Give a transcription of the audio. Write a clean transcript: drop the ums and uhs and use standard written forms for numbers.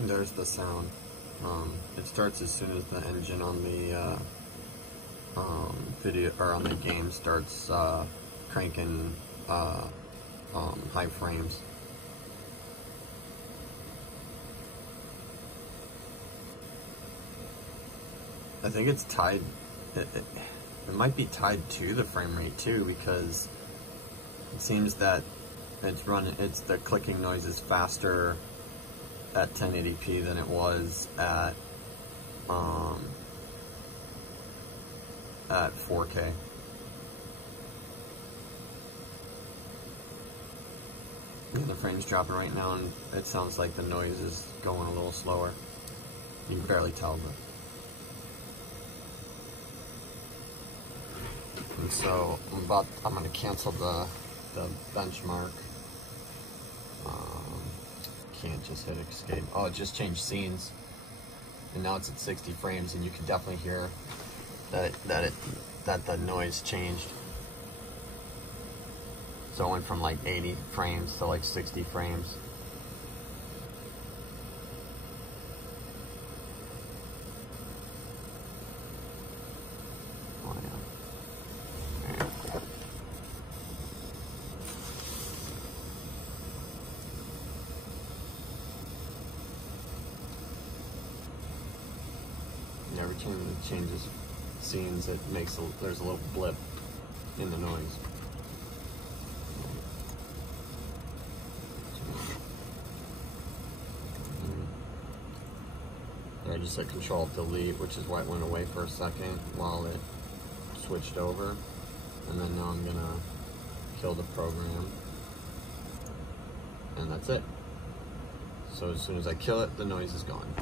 There's the sound. It starts as soon as the engine on the video or on the game starts cranking high frames. I think it's tied. It might be tied to the frame rate too, because it seems that it's the clicking noise is faster at 1080p than it was at 4K. And the frame's dropping right now, and it sounds like the noise is going a little slower. You can barely tell, but. And so I'm going to cancel the benchmark. Can't just hit escape. Oh, it just changed scenes, and now it's at 60 frames, and you can definitely hear that the noise changed. So it went from like 80 frames to like 60 frames. Oh yeah. Every time it changes scenes, it makes there's a little blip in the noise. I just hit Control Delete, which is why it went away for a second while it switched over, and then now I'm gonna kill the program, and that's it. So as soon as I kill it, the noise is gone.